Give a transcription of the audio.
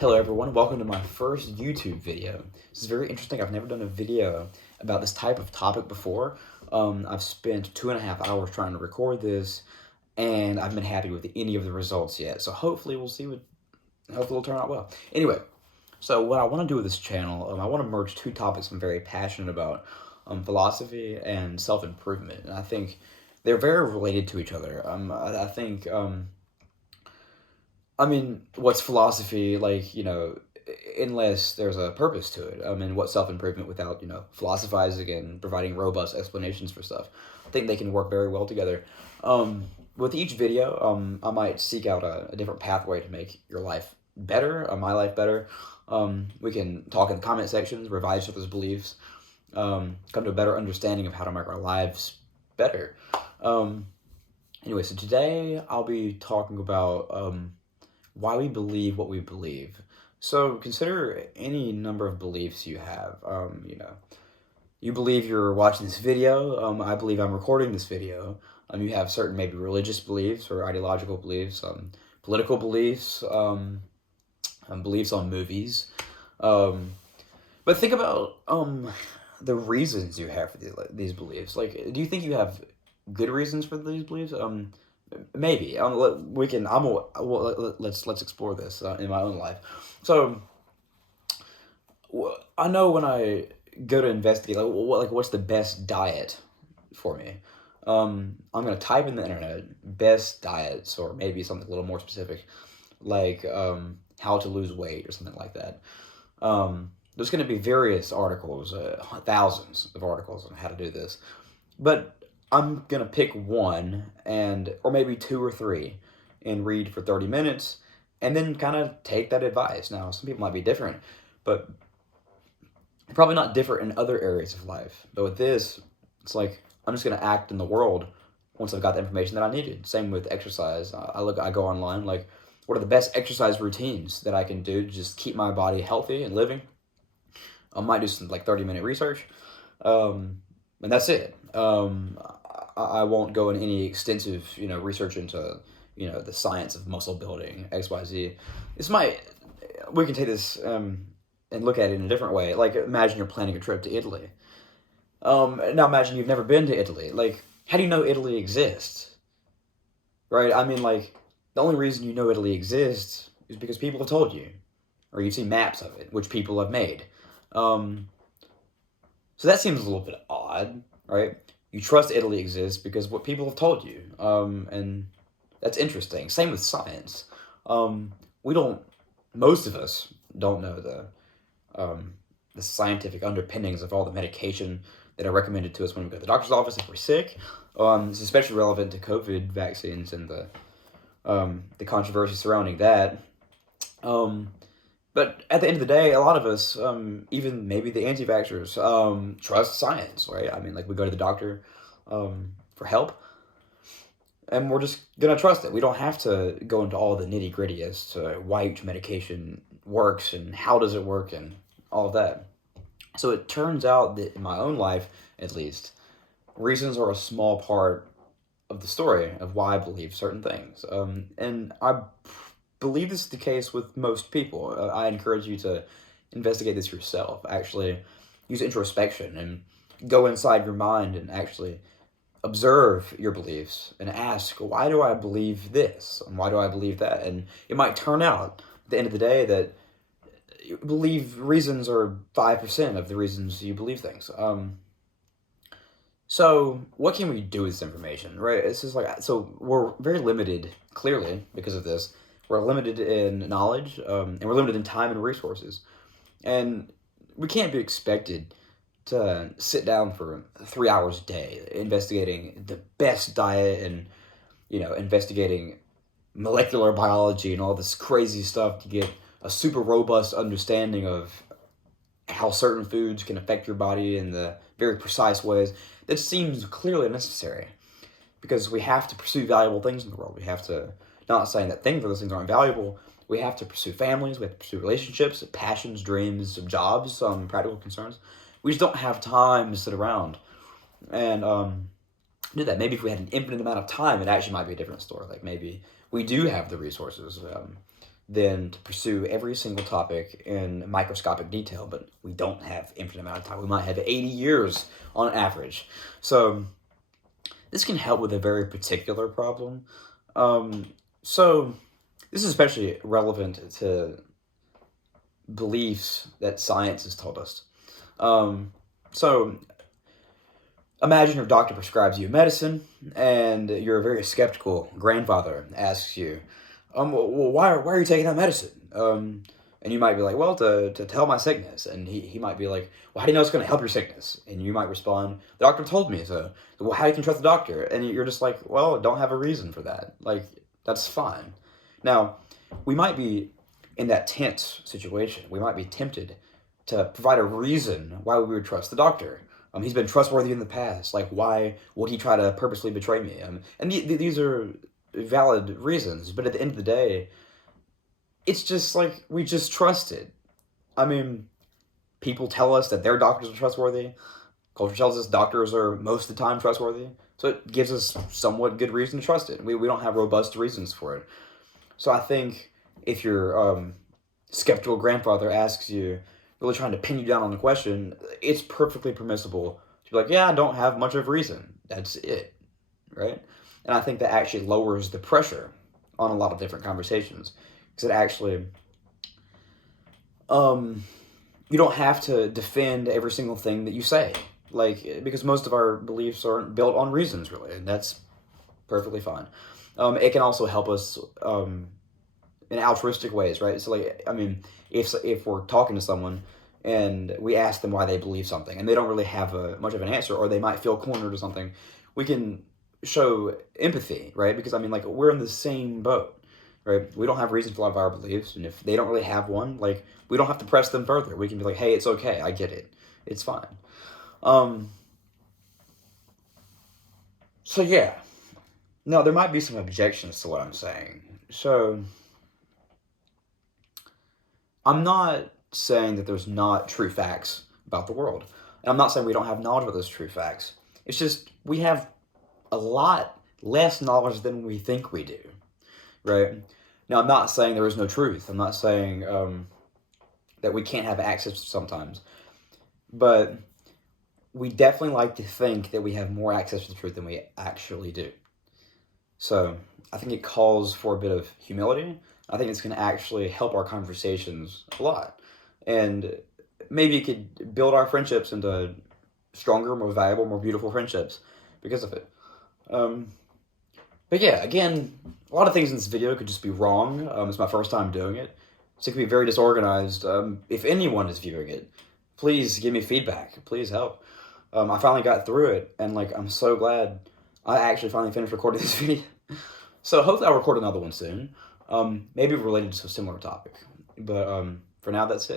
Hello everyone, welcome to my first YouTube video. This is very interesting. I've never done a video about this type of topic before. I've spent 2.5 hours trying to record this, and I've been happy with any of the results yet. So hopefully hopefully it'll turn out well. Anyway, so what I want to do with this channel, I want to merge two topics I'm very passionate about, philosophy and self-improvement. And I think they're very related to each other. I think what's philosophy like, unless there's a purpose to it? What self-improvement without, philosophizing and providing robust explanations for stuff? I think they can work very well together. With each video, I might seek out a different pathway to make your life better, my life better. We can talk in the comment sections, revise each other's beliefs, come to a better understanding of how to make our lives better. Anyway, so today I'll be talking about why we believe what we believe. So consider any number of beliefs you have. You believe you're watching this video. I believe I'm recording this video. You have certain maybe religious beliefs or ideological beliefs, political beliefs, beliefs on movies. But think about the reasons you have for these beliefs. Like, do you think you have good reasons for these beliefs? Maybe. Let's explore this in my own life. So I know when I go to investigate, what's the best diet for me. I'm gonna type in the internet best diets, or maybe something a little more specific, like how to lose weight or something like that. There's gonna be various articles, thousands of articles on how to do this, but I'm gonna pick one, or maybe two or three, and read for 30 minutes, and then kind of take that advice. Now, some people might be different, but probably not different in other areas of life. But with this, it's like I'm just gonna act in the world once I've got the information that I needed. Same with exercise. I go online, like, what are the best exercise routines that I can do to just keep my body healthy and living? I might do some 30-minute research, and that's it. I won't go into any extensive, research into, the science of muscle building, XYZ. We can take this and look at it in a different way. Like, imagine you're planning a trip to Italy. Now imagine you've never been to Italy. Like, how do you know Italy exists? Right? The only reason you know Italy exists is because people have told you, or you've seen maps of it, which people have made. So that seems a little bit odd, right? You trust Italy exists because what people have told you, and that's interesting. Same with science. Most of us don't know the scientific underpinnings of all the medication that are recommended to us when we go to the doctor's office if we're sick. It's especially relevant to COVID vaccines and the controversy surrounding that. But at the end of the day, a lot of us, even maybe the anti-vaxxers, trust science, right? We go to the doctor for help, and we're just going to trust it. We don't have to go into all the nitty-gritty as to why each medication works and how does it work and all of that. So it turns out that in my own life, at least, reasons are a small part of the story of why I believe certain things. And I believe this is the case with most people. I encourage you to investigate this yourself. Actually, use introspection and go inside your mind and actually observe your beliefs and ask, why do I believe this? And why do I believe that? And it might turn out at the end of the day that you believe reasons are 5% of the reasons you believe things. So what can we do with this information, right? It's just so we're very limited, clearly, because of this. We're limited in knowledge, and we're limited in time and resources. And we can't be expected to sit down for 3 hours a day investigating the best diet and, investigating molecular biology and all this crazy stuff to get a super robust understanding of how certain foods can affect your body in the very precise ways. That seems clearly necessary because we have to pursue valuable things in the world. We have to, not saying that those things aren't valuable, we have to pursue families, we have to pursue relationships, passions, dreams, jobs, practical concerns. We just don't have time to sit around and do that. Maybe if we had an infinite amount of time, it actually might be a different story. Like, maybe we do have the resources, than to pursue every single topic in microscopic detail, but we don't have infinite amount of time. We might have 80 years on average. So this can help with a very particular problem. So this is especially relevant to beliefs that science has told us. So imagine your doctor prescribes you medicine, and your very skeptical grandfather asks you, well, why are you taking that medicine? And you might be like, well, to tell my sickness. And he might be like, well, how do you know it's going to help your sickness? And you might respond, the doctor told me so. Well, how you can trust the doctor? And you're just like, well, I don't have a reason for that. Like, that's fine. Now, we might be in that tense situation. We might be tempted to provide a reason why we would trust the doctor. He's been trustworthy in the past. Like, why would he try to purposely betray me? And these are valid reasons, but at the end of the day, it's just like we just trust it. I mean, people tell us that their doctors are trustworthy. Culture tells us doctors are most of the time trustworthy. So it gives us somewhat good reason to trust it. We don't have robust reasons for it. So I think if your skeptical grandfather asks you, really trying to pin you down on the question, it's perfectly permissible to be like, yeah, I don't have much of reason. That's it, right? And I think that actually lowers the pressure on a lot of different conversations, because it actually, you don't have to defend every single thing that you say, like, because most of our beliefs aren't built on reasons, really, and that's perfectly fine. It can also help us in altruistic ways, right? So, like, I mean, if we're talking to someone and we ask them why they believe something, and they don't really have much of an answer, or they might feel cornered or something, we can show empathy, right? Because, I mean, like, we're in the same boat, right? We don't have reason for a lot of our beliefs, and if they don't really have one, like, we don't have to press them further. We can be like, hey, it's okay, I get it, it's fine. So yeah, now there might be some objections to what I'm saying. So I'm not saying that there's not true facts about the world. And I'm not saying we don't have knowledge about those true facts. It's just we have a lot less knowledge than we think we do, right? Now, I'm not saying there is no truth. I'm not saying that we can't have access sometimes. But we definitely like to think that we have more access to the truth than we actually do. So I think it calls for a bit of humility. I think it's going to actually help our conversations a lot. And maybe it could build our friendships into stronger, more valuable, more beautiful friendships because of it. But yeah, again, a lot of things in this video could just be wrong. It's my first time doing it, so it could be very disorganized. If anyone is viewing it, please give me feedback. Please help. I finally got through it, and like I'm so glad I actually finally finished recording this video. So hopefully I'll record another one soon. Maybe related to a similar topic. But for now, that's it.